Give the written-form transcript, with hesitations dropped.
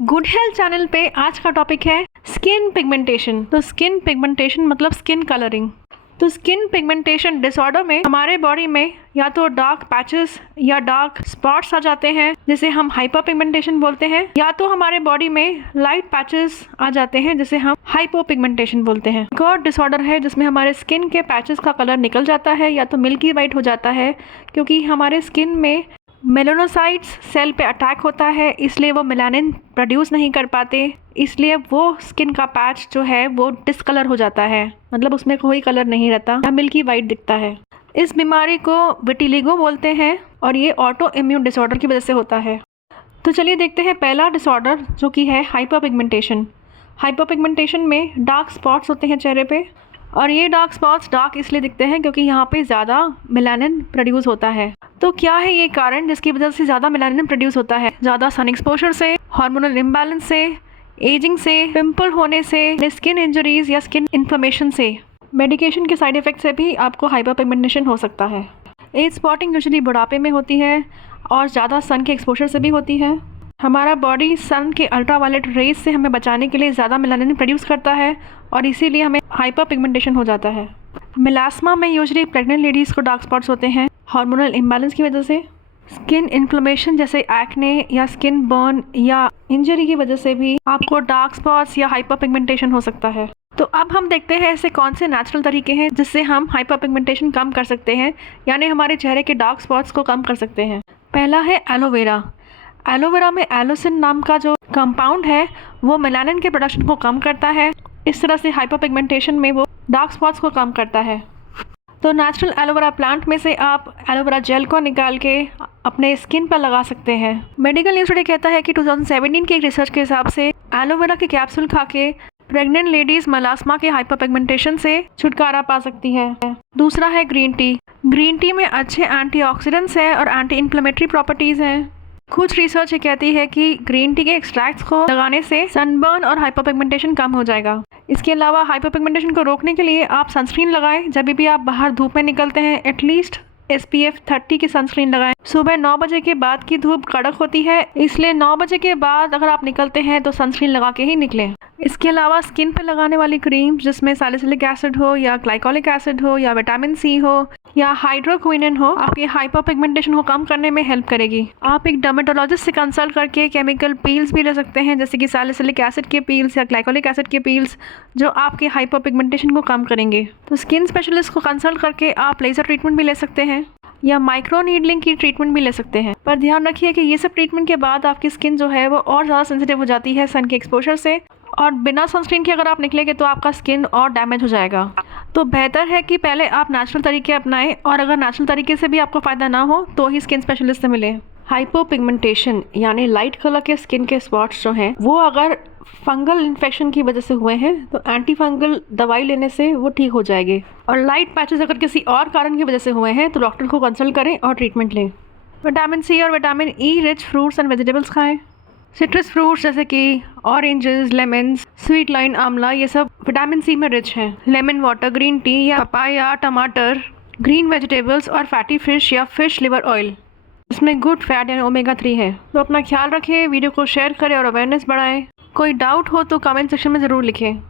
Good health channel पे आज का टॉपिक है स्किन पिगमेंटेशन। तो स्किन पिगमेंटेशन मतलब स्किन कलरिंग। तो स्किन पिगमेंटेशन डिसऑर्डर में हमारे बॉडी में या तो डार्क पैचेस या डार्क स्पॉट्स आ जाते हैं जिसे हम हाइपर पिगमेंटेशन बोलते हैं, या तो हमारे बॉडी में लाइट पैचेस आ जाते हैं जिसे हम हाइपो पिगमेंटेशन बोलते हैं। एक और डिसऑर्डर है जिसमें हमारे स्किन के पैचेस का कलर निकल जाता है या तो मिल्की वाइट हो जाता है, क्योंकि हमारे स्किन में मेलानोसाइट्स सेल पे अटैक होता है, इसलिए वो मेलानिन प्रोड्यूस नहीं कर पाते, इसलिए वो स्किन का पैच जो है वो डिसकलर हो जाता है, मतलब उसमें कोई कलर नहीं रहता, मिल्की वाइट दिखता है। इस बीमारी को विटिलिगो बोलते हैं और ये ऑटो इम्यून डिसऑर्डर की वजह से होता है। तो चलिए देखते हैं पहला डिसऑर्डर जो कि है हाइपर पिगमेंटेशन। हाइपर पिगमेंटेशन में डार्क स्पॉट्स होते हैं चेहरे पे, और ये डार्क स्पॉट्स डार्क इसलिए दिखते हैं क्योंकि यहाँ पे ज़्यादा मेलानिन प्रोड्यूस होता है। तो क्या है ये कारण जिसकी वजह से ज़्यादा मेलानिन प्रोड्यूस होता है? ज़्यादा सन एक्सपोजर से, हार्मोनल इम्बैलेंस से, एजिंग से, पिंपल होने से, स्किन इंजरीज या स्किन इन्फ्लेमेशन से, मेडिकेशन के साइड इफ़ेक्ट से भी आपको हाइपर पिगमेंटेशन हो सकता है। एज स्पॉटिंग यूजुअली बुढ़ापे में होती है और ज़्यादा सन के एक्सपोजर से भी होती है। हमारा बॉडी सन के अल्ट्रावायलेट रेज से हमें बचाने के लिए ज़्यादा मेलानिन प्रोड्यूस करता है और इसीलिए हमें हाइपर पिगमेंटेशन हो जाता है। मेलास्मा में यूजुअली प्रेग्नेंट लेडीज़ को डार्क स्पॉट्स होते हैं हार्मोनल इम्बैलेंस की वजह से। स्किन इन्फ्लेमेशन जैसे एक्ने या स्किन बर्न या इंजरी की वजह से भी आपको डार्क स्पॉट्स या हाइपर पिगमेंटेशन हो सकता है। तो अब हम देखते हैं ऐसे कौन से नेचुरल तरीके हैं जिससे हम हाइपर पिगमेंटेशन कम कर सकते हैं, यानी हमारे चेहरे के डार्क स्पॉट्स को कम कर सकते हैं। पहला है एलोवेरा। एलोवेरा में एलोसिन नाम का जो कंपाउंड है वो मेलानिन के प्रोडक्शन को कम करता है, इस तरह से हाइपर पिगमेंटेशन में वो डार्क स्पॉट्स को कम करता है। तो नेचुरल एलोवेरा प्लांट में से आप एलोवेरा जेल को निकाल के अपने स्किन पर लगा सकते हैं। मेडिकल न्यूज़ टुडे कहता है कि 2017 की एक रिसर्च के हिसाब से एलोवेरा के कैप्सूल खा के प्रेग्नेंट लेडीज़ मेलास्मा के हाइपर पिगमेंटेशन से छुटकारा पा सकती है। दूसरा है ग्रीन टी। ग्रीन टी में अच्छे एंटीऑक्सीडेंट्स हैं और एंटी इन्फ्लेमेटरी प्रॉपर्टीज़ हैं। कुछ रिसर्च ये कहती है कि ग्रीन टी के एक्सट्रैक्ट्स को लगाने से सनबर्न और हाइपर पिगमेंटेशन कम हो जाएगा। इसके अलावा हाइपर पिगमेंटेशन को रोकने के लिए आप सनस्क्रीन लगाएं। जब भी आप बाहर धूप में निकलते हैं एटलीस्ट SPF 30 की सनस्क्रीन लगाएं। सुबह 9 बजे के बाद की धूप कड़क होती है, इसलिए 9 बजे के बाद अगर आप निकलते हैं तो सनस्क्रीन लगा के ही निकलें। इसके अलावा स्किन पर लगाने वाली क्रीम जिसमें सैलिसिलिक एसिड हो या ग्लाइकोलिक एसिड हो या विटामिन सी हो या हाइड्रोक्विनोन हो, आपके हाइपर पिगमेंटेशन को कम करने में हेल्प करेगी। आप एक डर्मेटोलॉजिस्ट से कंसल्ट करके केमिकल पील्स भी ले सकते हैं, जैसे कि सैलिसिलिक एसिड के पील्स या ग्लाइकोलिक एसिड के पील्स, जो आपके हाइपर पिगमेंटेशन को कम करेंगे। तो स्किन स्पेशलिस्ट को कंसल्ट करके आप लेज़र ट्रीटमेंट भी ले सकते हैं या माइक्रो नीडलिंग की ट्रीटमेंट भी ले सकते हैं। पर ध्यान रखिए कि ये सब ट्रीटमेंट के बाद आपकी स्किन जो है वो और ज़्यादा सेंसिटिव हो जाती है सन के एक्सपोजर से, और बिना सनस्क्रीन के अगर आप निकलेंगे तो आपका स्किन और डैमेज हो जाएगा। तो बेहतर है कि पहले आप नेचुरल तरीके अपनाएं, और अगर नेचुरल तरीके से भी आपको फ़ायदा ना हो तो ही स्किन स्पेशलिस्ट से मिलें। हाइपर पिगमेंटेशन यानी लाइट कलर के स्किन के स्पॉट्स जो हैं वो अगर फंगल इन्फेक्शन की वजह से हुए हैं तो एंटी फंगल दवाई लेने से वो ठीक हो जाएंगे, और लाइट पैचेस अगर किसी और कारण की वजह से हुए हैं तो डॉक्टर को कंसल्ट करें और ट्रीटमेंट लें। विटामिन सी और vitamin E rich fruits and vegetables खाएं। सिट्रस फ्रूट्स जैसे कि ऑरेंजेस, लेमन्स, स्वीट लाइन आंवला, ये सब विटामिन सी में रिच हैं। लेमन वाटर, ग्रीन टी या पपाया, टमाटर, ग्रीन वेजिटेबल्स और फैटी फिश या फिश लिवर ऑयल, इसमें गुड फैट यानी ओमेगा 3 है। तो अपना ख्याल रखें, वीडियो को शेयर करें और अवेयरनेस बढ़ाएं। कोई डाउट हो तो कमेंट सेक्शन में ज़रूर लिखें।